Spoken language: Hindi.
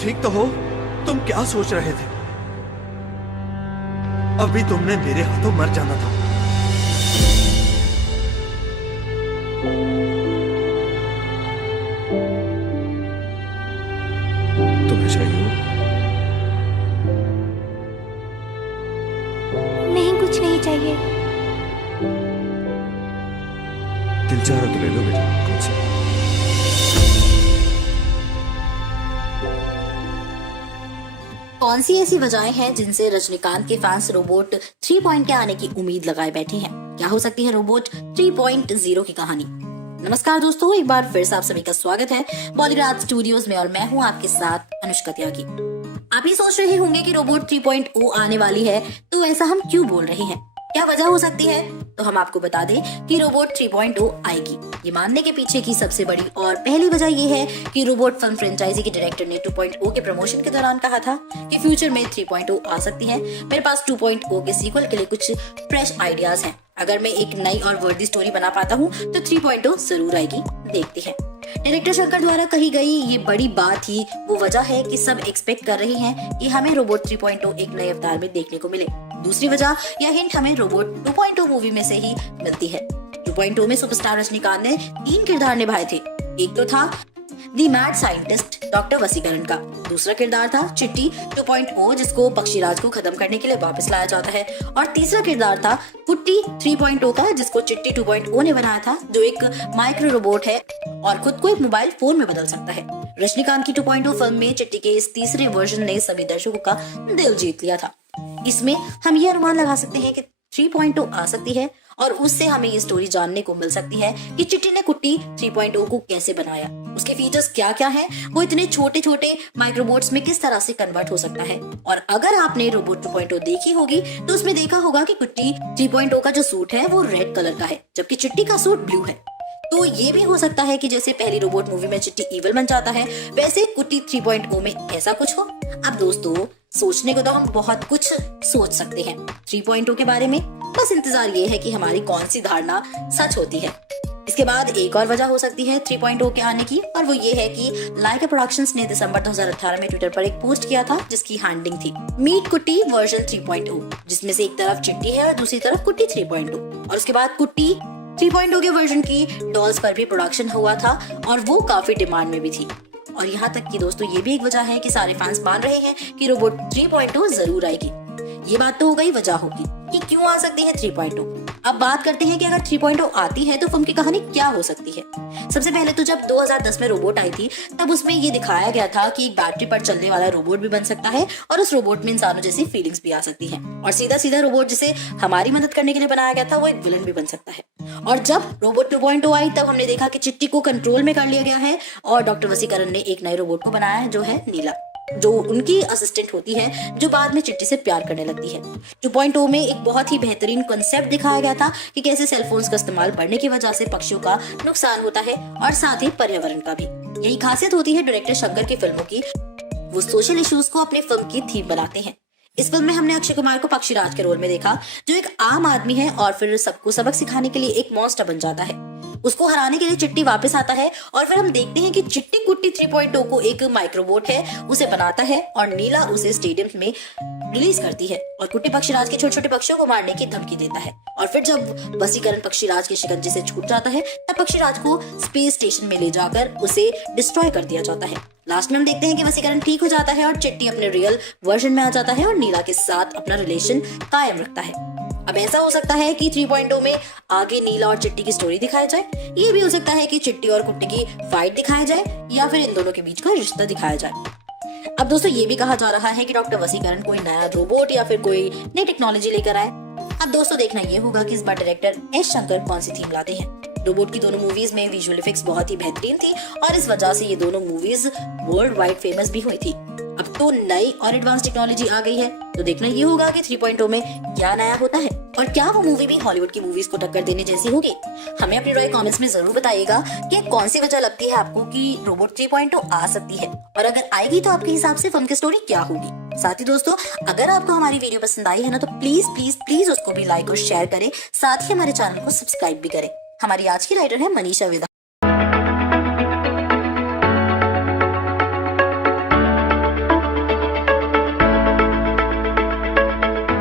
ठीक तो हो? तुम क्या सोच रहे थे? अभी तुमने मेरे हाथों मर जाना था। तुम्हें चाहिए? नहीं, कुछ नहीं चाहिए। दिल चाह रहा तो ले लो बेटा। कौन सा? कौन सी ऐसी वजहें हैं जिनसे रजनीकांत के फैंस रोबोट 3 के आने की उम्मीद लगाए बैठे हैं? क्या हो सकती है रोबोट 3.0 की कहानी? नमस्कार दोस्तों, एक बार फिर से आप सभी का स्वागत है बॉलीवुड स्टूडियोज में और मैं हूं आपके साथ अनुष्का त्यागी। आप ही सोच रहे होंगे कि रोबोट 3.0 आने वाली है, तो ऐसा हम क्यों बोल रहे हैं, क्या वजह हो सकती है? तो हम आपको बता दें कि रोबोट 3.0 आएगी। ये मानने के पीछे की सबसे बड़ी और पहली वजह ये है कि रोबोट फिल्म फ्रेंचाइजी के डायरेक्टर ने 2.0 के प्रमोशन के दौरान कहा था कि फ्यूचर में 3.0 आ सकती है। मेरे पास 2.0 के सीक्वल के लिए कुछ फ्रेश आइडियाज हैं। अगर मैं एक नई और वर्दी स्टोरी बना पाता हूँ तो 3.0 जरूर आएगी, देखते हैं। डायरेक्टर शंकर द्वारा कही गई ये बड़ी बात ही वो वजह है कि सब एक्सपेक्ट कर रहे हैं कि हमें रोबोट 3.0 एक नए अवतार में देखने को मिले। दूसरी वजह यह हिंट हमें रोबोट 2.0 मूवी में से ही मिलती है। 2.0 में सुपरस्टार रजनीकांत ने 3 किरदार निभाए थे। एक तो था दी मैड साइंटिस्ट डॉक्टर वसीकरण का, दूसरा किरदार था चिट्टी 2.0 जिसको पक्षीराज को खत्म करने के लिए वापस लाया जाता है, और तीसरा किरदार था कुट्टी 3.0 का जिसको चिट्टी 2.0 ने बनाया था, जो एक माइक्रो रोबोट है और खुद को एक मोबाइल फोन में बदल सकता है। रजनीकांत की 2.0 फिल्म में चिट्टी के इस तीसरे वर्जन ने सभी दर्शकों का दिल जीत लिया था। इसमें हम ये अनुमान लगा सकते हैं कि 3.0 आ सकती है और उससे हमें ये स्टोरी जानने को मिल सकती है कि चिट्टी ने कुट्टी 3.0 को कैसे बनाया, उसके फीचर्स क्या क्या हैं, वो इतने छोटे छोटे माइक्रोबोट्स में किस तरह से कन्वर्ट हो सकता है। और अगर आपने रोबोट 2.0 देखी होगी तो उसमें देखा होगा कि कुट्टी 3.0 का जो सूट है वो रेड कलर का है जबकि चिट्टी का सूट ब्लू है। तो ये भी हो सकता है कि जैसे पहली रोबोट मूवी में चिट्टी इविल बन जाता है, वैसे कुट्टी 3.0 में ऐसा कुछ हो। अब दोस्तों, सोचने को तो हम बहुत कुछ सोच सकते हैं 3.0 के बारे में, बस इंतजार ये है कि हमारी कौन सी धारणा सच होती है। इसके बाद एक और वजह हो सकती है 3.0 के आने की, और वो ये है कि लाइका प्रोडक्शंस ने दिसंबर 2018 में ट्विटर पर एक पोस्ट किया था जिसकी हैंडिंग थी मीट कुट्टी वर्जन 3.0, जिसमें से एक तरफ चिट्टी है और दूसरी तरफ कुट्टी 3.0। और उसके बाद कुट्टी 3.0 के वर्जन की डॉल्स पर भी प्रोडक्शन हुआ था और वो काफी डिमांड में भी थी। और यहाँ तक कि दोस्तों ये भी एक वजह है कि सारे फैंस मान रहे हैं कि रोबोट 3.0 जरूर आएगी। ये बात तो हो गई वजह होगी कि क्यों आ सकती है 3.0। अब बात करते हैं कि अगर 3.0 आती है तो फिल्म की कहानी क्या हो सकती है। सबसे पहले तो जब 2010 में रोबोट आई थी तब उसमें ये दिखाया गया था कि एक बैटरी पर चलने वाला रोबोट भी बन सकता है और उस रोबोट में इंसानों जैसी फीलिंग्स भी आ सकती है, और सीधा सीधा रोबोट जिसे हमारी मदद करने के लिए बनाया गया था वो एक विलन भी बन सकता है। और जब रोबोट 2.0 आई तब हमने देखा कि चिट्टी को कंट्रोल में कर लिया गया है और डॉक्टर वसीकरण ने एक नए रोबोट को बनाया है जो है नीला, जो उनकी असिस्टेंट होती है जो बाद में चिट्टी से प्यार करने लगती है। 2.0 में एक बहुत ही बेहतरीन कॉन्सेप्ट दिखाया गया था कि कैसे सेलफोन्स का इस्तेमाल बढ़ने की वजह से पक्षियों का नुकसान होता है और साथ ही पर्यावरण का भी। यही खासियत होती है डायरेक्टर शंकर की फिल्मों की, वो सोशल इश्यूज को अपने फिल्म की थीम बनाते हैं। इस फिल्म में हमने अक्षय कुमार को पक्षीराज के रोल में देखा, जो एक आम आदमी है और फिर सबको सबक सिखाने के लिए एक मॉन्स्टर बन जाता है। उसको हराने के लिए चिट्टी वापस आता है और फिर हम देखते हैं कि चिट्टी कुट्टी 3.0 को एक माइक्रोबोट है उसे बनाता है और नीला उसे स्टेडियम में रिलीज करती है और कुट्टी पक्षीराज के छोटे छोटे पक्षियों को मारने की धमकी देता है। और फिर जब वसीकरण पक्षीराज के शिकंजे से छूट जाता है तब पक्षीराज को स्पेस स्टेशन में ले जाकर उसे डिस्ट्रॉय कर दिया जाता है। लास्ट में हम देखते हैं कि वसीकरण ठीक हो जाता है और चिट्टी अपने रियल वर्जन में आ जाता है और नीला के साथ अपना रिलेशन कायम रखता है। अब ऐसा हो सकता है कि 3.0 में आगे नीला और चिट्टी की स्टोरी दिखाई जाए, ये भी हो सकता है कि चिट्टी और कुट्टी की फाइट दिखाया जाए या फिर इन दोनों के बीच का रिश्ता दिखाया जाए। अब दोस्तों ये भी कहा जा रहा है कि डॉक्टर वसीकरण कोई नया रोबोट या फिर कोई नई टेक्नोलॉजी लेकर आए। अब दोस्तों देखना ये होगा कि इस बार डायरेक्टर एस शंकर कौन सी थीम लाते हैं। रोबोट की दोनों मूवीज में विजुअल इफेक्ट्स बहुत ही बेहतरीन थी और इस वजह से ये दोनों मूवीज वर्ल्ड वाइड फेमस भी हुई थी। अब तो नई और एडवांस टेक्नोलॉजी आ गई है, तो देखना ये होगा कि 3.0 में क्या नया होता है और क्या वो मूवी भी हॉलीवुड की मूवीज को टक्कर देने जैसी होगी। हमें अपनी राय कमेंट्स में जरूर बताइएगा कि कौन सी वजह लगती है आपको कि रोबोट 3.0 आ सकती है, और अगर आएगी तो आपके हिसाब से फिल्म की स्टोरी क्या होगी। साथ ही दोस्तों, अगर आपको हमारी वीडियो पसंद आई है ना, तो प्लीज प्लीज प्लीज उसको भी लाइक और शेयर करें, साथ ही हमारे चैनल को सब्सक्राइब भी करें। हमारी आज की राइटर है मनीषा वेदा।